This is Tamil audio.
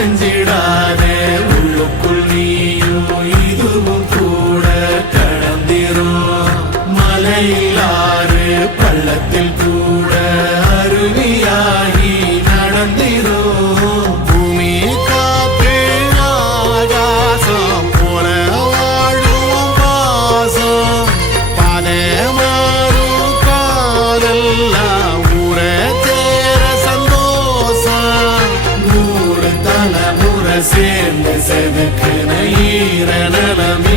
உடைஞ்சிடாதே உள்ளுக்குள் நீயும் இதுவும் கூட கடந்திரும் மலையிலாறு பள்ளத்தில் கூட அருவியாகி நடந்திரும் பூமி காத்து ஆகாசம் போல வாழும் பாசம் பாதை மாறும் காதெல்லாம் ஊர சேர சந்தோஷம் நூறு தலைமுறை சேர்ந்து செதுக்கின ஈர நலம்